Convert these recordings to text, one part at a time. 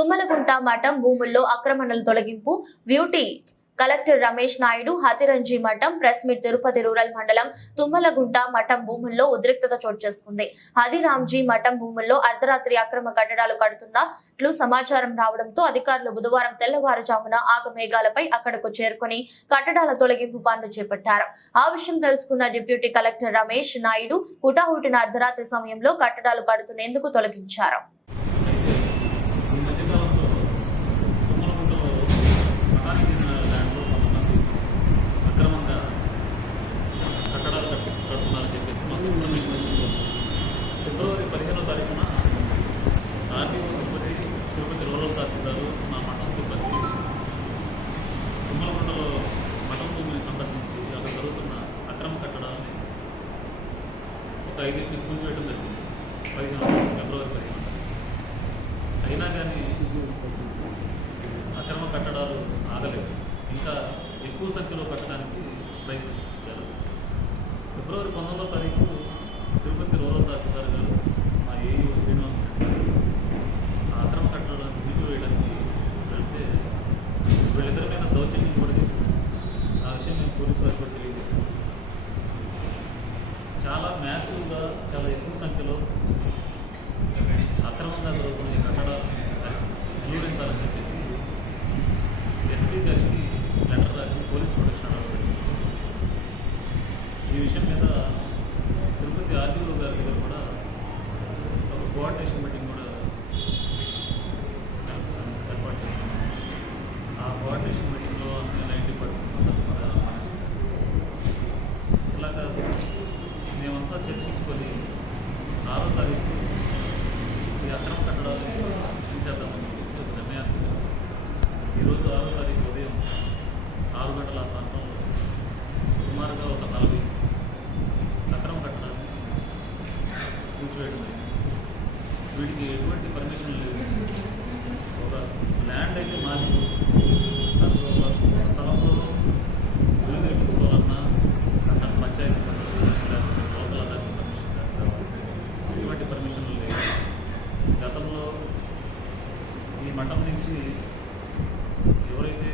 తుమ్మలగుంట మఠం భూముల్లో అక్రమణల తొలగింపు బ్యూటీ కలెక్టర్ రమేష్ నాయుడు హతిరంజి మఠం ప్రెస్ మీట్ తిరుపతి రూరల్ మండలం తుమ్మలగుంట మఠం భూముల్లో ఉద్రిక్తత చోటు చేసుకుంది. హదిరాంజీ మఠం భూముల్లో అర్ధరాత్రి అక్రమ కట్టడాలు కడుతున్నట్లు సమాచారం రావడంతో అధికారులు బుధవారం తెల్లవారుజామున ఆగమేఘాలపై అక్కడకు చేరుకుని కట్టడాల తొలగింపు పనులు చేపట్టారు. ఆ విషయం తెలుసుకున్న డిప్యూటీ కలెక్టర్ రమేష్ నాయుడు హుటాహుటిన అర్ధరాత్రి సమయంలో కట్టడాలు కడుతున్నేందుకు తొలగించారు ఈ మధ్యకాలంలో తుమ్మలగుంటలో మఠానికి చెందిన ల్యాండ్లో కొంతమంది అక్రమంగా కట్టడాలు కట్టి కడుతున్నారని చెప్పేసి మాకు ఇన్ఫర్మేషన్ వచ్చింది ఫిబ్రవరి పదిహేనో తారీఖున ఆర్డీఓ తిరుపతి తిరుపతి రూరల్ తహసీల్దారు మా మఠం సిబ్బంది తుమ్మలగుంటలో మఠం భూమిని సందర్శించి అక్కడ జరుగుతున్న అక్రమ కట్టడాలని ఒక ఐదింటిని కూల్చివేయడం జరిగింది. పదిహేను ఫిబ్రవరి పదిహేను. అయినా కానీ అక్రమ కట్టడాలు ఆగలేదు. ఇంకా ఎక్కువ సంఖ్యలో కట్టడానికి ప్రయత్నించారు ఫిబ్రవరి పంతొమ్మిదో తారీఖు తిరుపతి రూరల్ తహసీల్దార్ గారు మా ఏఈఓ శ్రీనివాస్ రెడ్డి గారు ఆ అక్రమ కట్టడాలను నిలిపివేయడానికి వెళ్తే వీళ్ళిద్దరి మీద దౌర్జన్యం కూడా చేశారు ఆ విషయం మేము పోలీసు వారికి కూడా తెలియజేశాం చాలా మ్యాసివ్గా చాలా ఎక్కువ సంఖ్యలో అక్రమంగా జరుగుతున్న ఈ కట్టడాలను చెప్పేసి ఎస్పీ గారికి లెటర్ రాసి పోలీస్ ప్రొటెక్షన్ ఈ విషయం మీద తిరుపతి ఆర్డీఓ గారి దగ్గర కూడా ఒక కోఆర్డినేషన్ మీటింగ్ కూడా ఏర్పాటు చేసుకున్నాం ఆ కోఆర్డినేషన్ మీటింగ్ మేమంతా చర్చించుకొని ఆరో తారీఖు ఈ అక్రమ కట్టడాలని తీసేద్దామని చెప్పేసి ఒక నిర్ణయాన్ని ఈరోజు ఆరో తారీఖు ఉదయం ఆరు గంటల ఆ ప్రాంతంలో సుమారుగా ఒక నలభై అక్రమ కట్టడాన్ని కూర్చోవేయడం అయింది వీటికి ఎటువంటి పర్మిషన్ లేదు. ఒక ల్యాండ్ అయితే మాది గతంలో ఈ మఠం నుంచి ఎవరైతే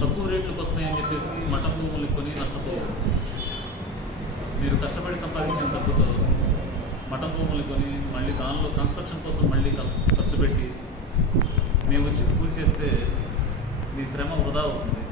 తక్కువ రేట్లకు వస్తున్నాయని చెప్పేసి మఠం భూములు కొని నష్టపోవు మీరు కష్టపడి సంపాదించిన డబ్బుతో మఠం భూములు కొని మళ్ళీ దానిలో కన్స్ట్రక్షన్ కోసం మళ్ళీ ఖర్చు పెట్టి మేము వచ్చి కూల్ చేస్తే మీ శ్రమ వృధా అవుతుంది.